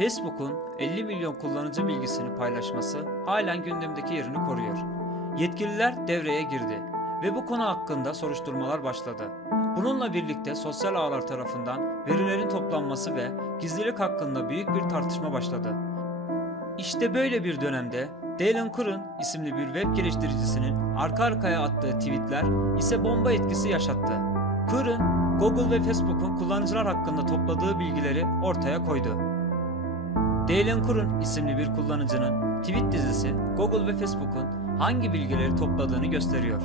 Facebook'un 50 milyon kullanıcı bilgisini paylaşması halen gündemdeki yerini koruyor. Yetkililer devreye girdi ve bu konu hakkında soruşturmalar başladı. Bununla birlikte sosyal ağlar tarafından verilerin toplanması ve gizlilik hakkında büyük bir tartışma başladı. İşte böyle bir dönemde Dalen Curran isimli bir web geliştiricisinin arka arkaya attığı tweetler ise bomba etkisi yaşattı. Curran, Google ve Facebook'un kullanıcılar hakkında topladığı bilgileri ortaya koydu. Dalen Curran isimli bir kullanıcının tweet dizisi Google ve Facebook'un hangi bilgileri topladığını gösteriyor.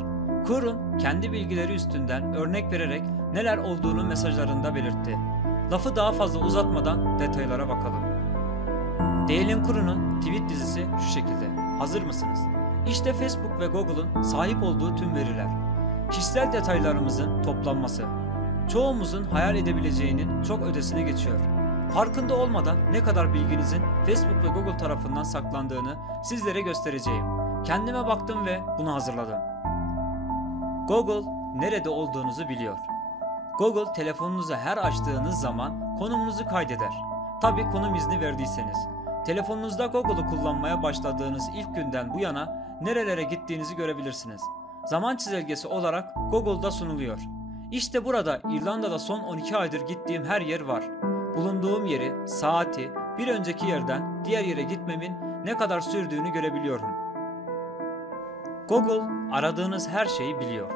Curran kendi bilgileri üstünden örnek vererek neler olduğunu mesajlarında belirtti. Lafı daha fazla uzatmadan detaylara bakalım. Dalen Curran'ın tweet dizisi şu şekilde. Hazır mısınız? İşte Facebook ve Google'ın sahip olduğu tüm veriler. Kişisel detaylarımızın toplanması. Çoğumuzun hayal edebileceğinin çok ötesine geçiyor. Farkında olmadan ne kadar bilginizin Facebook ve Google tarafından saklandığını sizlere göstereceğim. Kendime baktım ve bunu hazırladım. Google nerede olduğunuzu biliyor. Google telefonunuzu her açtığınız zaman konumunuzu kaydeder. Tabi konum izni verdiyseniz. Telefonunuzda Google'u kullanmaya başladığınız ilk günden bu yana nerelere gittiğinizi görebilirsiniz. Zaman çizelgesi olarak Google'da sunuluyor. İşte burada İrlanda'da son 12 aydır gittiğim her yer var. Bulunduğum yeri, saati, bir önceki yerden diğer yere gitmemin ne kadar sürdüğünü görebiliyorum. Google aradığınız her şeyi biliyor.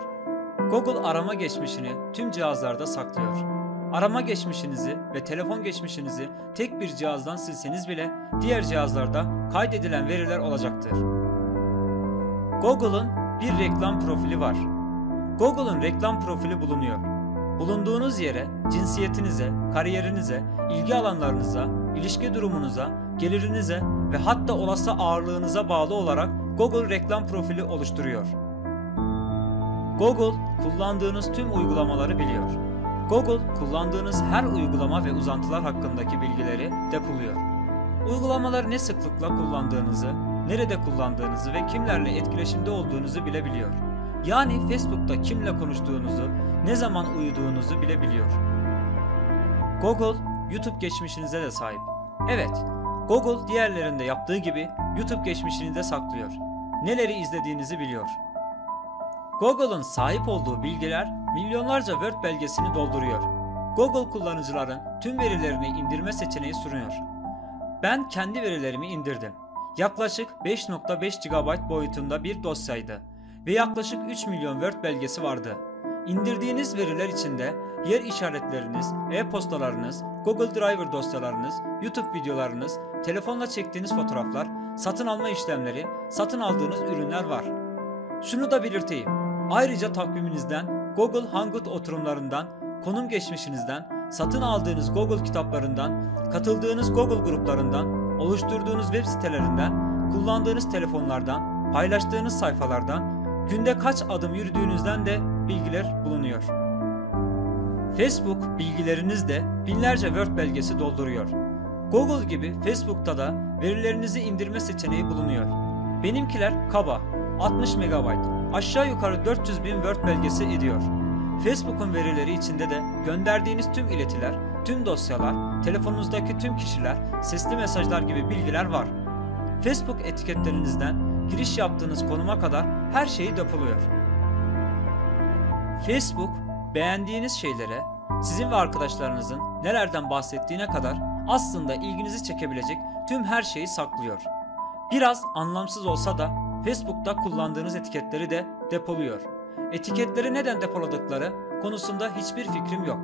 Google arama geçmişini tüm cihazlarda saklıyor. Arama geçmişinizi ve telefon geçmişinizi tek bir cihazdan silseniz bile diğer cihazlarda kaydedilen veriler olacaktır. Google'ın bir reklam profili var. Google'ın reklam profili bulunuyor. Bulunduğunuz yere, cinsiyetinize, kariyerinize, ilgi alanlarınıza, ilişki durumunuza, gelirinize ve hatta olası ağırlığınıza bağlı olarak Google reklam profili oluşturuyor. Google kullandığınız tüm uygulamaları biliyor. Google kullandığınız her uygulama ve uzantılar hakkındaki bilgileri depoluyor. Uygulamaları ne sıklıkla kullandığınızı, nerede kullandığınızı ve kimlerle etkileşimde olduğunuzu bilebiliyor. Yani Facebook'ta kimle konuştuğunuzu, ne zaman uyuduğunuzu bilebiliyor. Google YouTube geçmişinize de sahip. Evet, Google diğerlerinde yaptığı gibi YouTube geçmişini de saklıyor. Neleri izlediğinizi biliyor. Google'ın sahip olduğu bilgiler milyonlarca Word belgesini dolduruyor. Google kullanıcıların tüm verilerini indirme seçeneği sunuyor. Ben kendi verilerimi indirdim. Yaklaşık 5.5 GB boyutunda bir dosyaydı ve yaklaşık 3 milyon Word belgesi vardı. İndirdiğiniz veriler içinde yer işaretleriniz, e-postalarınız, Google Driver dosyalarınız, YouTube videolarınız, telefonla çektiğiniz fotoğraflar, satın alma işlemleri, satın aldığınız ürünler var. Şunu da belirteyim. Ayrıca takviminizden, Google Hangout oturumlarından, konum geçmişinizden, satın aldığınız Google kitaplarından, katıldığınız Google gruplarından, oluşturduğunuz web sitelerinden, kullandığınız telefonlardan, paylaştığınız sayfalardan, günde kaç adım yürüdüğünüzden de bilgiler bulunuyor. Facebook bilgilerinizde binlerce Word belgesi dolduruyor. Google gibi Facebook'ta da verilerinizi indirme seçeneği bulunuyor. Benimkiler kaba 60 MB aşağı yukarı 400 bin Word belgesi ediyor. Facebook'un verileri içinde de gönderdiğiniz tüm iletiler, tüm dosyalar, telefonunuzdaki tüm kişiler, sesli mesajlar gibi bilgiler var. Facebook etiketlerinizden giriş yaptığınız konuma kadar her şeyi depoluyor. Facebook beğendiğiniz şeylere, sizin ve arkadaşlarınızın nelerden bahsettiğine kadar aslında ilginizi çekebilecek tüm her şeyi saklıyor. Biraz anlamsız olsa da Facebook'ta kullandığınız etiketleri de depoluyor. Etiketleri neden depoladıkları konusunda hiçbir fikrim yok.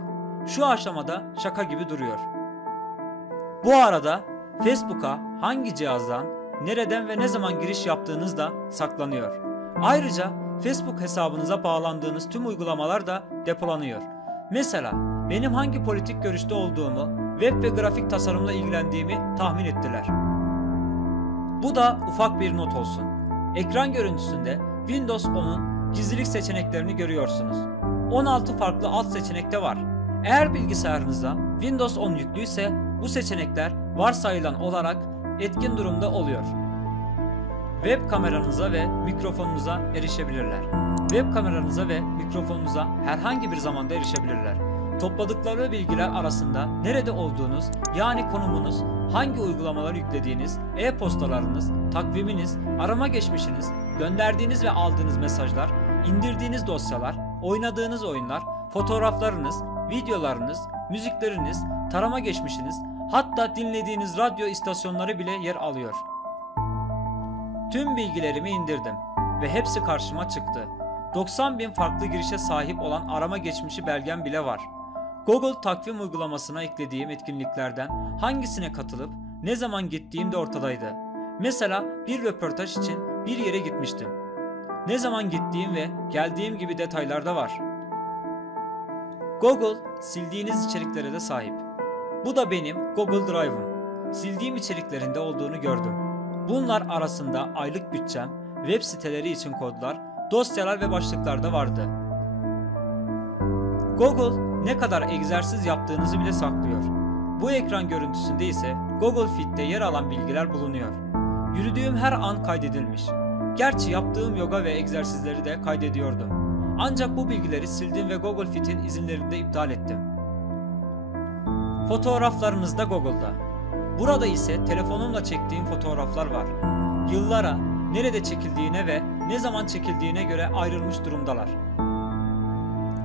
Şu aşamada şaka gibi duruyor. Bu arada Facebook'a hangi cihazdan, nereden ve ne zaman giriş yaptığınız da saklanıyor. Ayrıca Facebook hesabınıza bağlandığınız tüm uygulamalar da depolanıyor. Mesela benim hangi politik görüşte olduğumu, web ve grafik tasarımla ilgilendiğimi tahmin ettiler. Bu da ufak bir not olsun. Ekran görüntüsünde Windows 10'un gizlilik seçeneklerini görüyorsunuz. 16 farklı alt seçenekte var. Eğer bilgisayarınızda Windows 10 yüklüyse bu seçenekler varsayılan olarak etkin durumda oluyor. Web kameranıza ve mikrofonunuza erişebilirler. Web kameranıza ve mikrofonunuza herhangi bir zamanda erişebilirler. topladıkları bilgiler arasında nerede olduğunuz, yani konumunuz, hangi uygulamaları yüklediğiniz, e-postalarınız, takviminiz, arama geçmişiniz, gönderdiğiniz ve aldığınız mesajlar, indirdiğiniz dosyalar, oynadığınız oyunlar, fotoğraflarınız, videolarınız, müzikleriniz, tarama geçmişiniz, hatta dinlediğiniz radyo istasyonları bile yer alıyor. Tüm bilgilerimi indirdim ve hepsi karşıma çıktı. 90 bin farklı girişe sahip olan arama geçmişi belgem bile var. Google takvim uygulamasına eklediğim etkinliklerden hangisine katılıp ne zaman gittiğim de ortadaydı. Mesela bir röportaj için bir yere gitmiştim. Ne zaman gittiğim ve geldiğim gibi detaylar da var. Google sildiğiniz içeriklere de sahip. Bu da benim Google Drive'ım. Sildiğim içeriklerinde olduğunu gördüm. Bunlar arasında aylık bütçem, web siteleri için kodlar, dosyalar ve başlıklar da vardı. Google ne kadar egzersiz yaptığınızı bile saklıyor. Bu ekran görüntüsünde ise Google Fit'te yer alan bilgiler bulunuyor. Yürüdüğüm her an kaydedilmiş. Gerçi yaptığım yoga ve egzersizleri de kaydediyordum. Ancak bu bilgileri sildim ve Google Fit'in izinlerini de iptal ettim. Fotoğraflarınız da Google'da. Burada ise telefonumla çektiğim fotoğraflar var. Yıllara, nerede çekildiğine ve ne zaman çekildiğine göre ayrılmış durumdalar.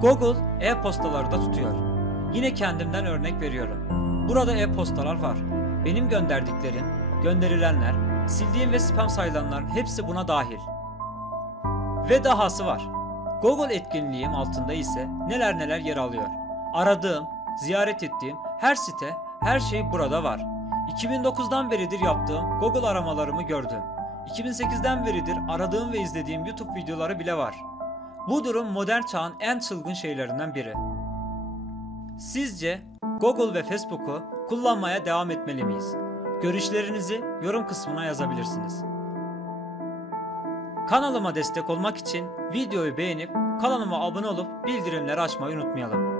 Google e-postaları da tutuyor. Yine kendimden örnek veriyorum. Burada e-postalar var. Benim gönderdiklerim, gönderilenler, sildiğim ve spam sayılanların hepsi buna dahil. Ve dahası var. Google etkinliğim altında ise neler neler yer alıyor. Aradığım, ziyaret ettiğim her site, her şey burada var. 2009'dan beridir yaptığım Google aramalarımı gördüm. 2008'den beridir aradığım ve izlediğim YouTube videoları bile var. Bu durum modern çağın en çılgın şeylerinden biri. Sizce Google ve Facebook'u kullanmaya devam etmeli miyiz? Görüşlerinizi yorum kısmına yazabilirsiniz. Kanalıma destek olmak için videoyu beğenip kanalıma abone olup bildirimleri açmayı unutmayalım.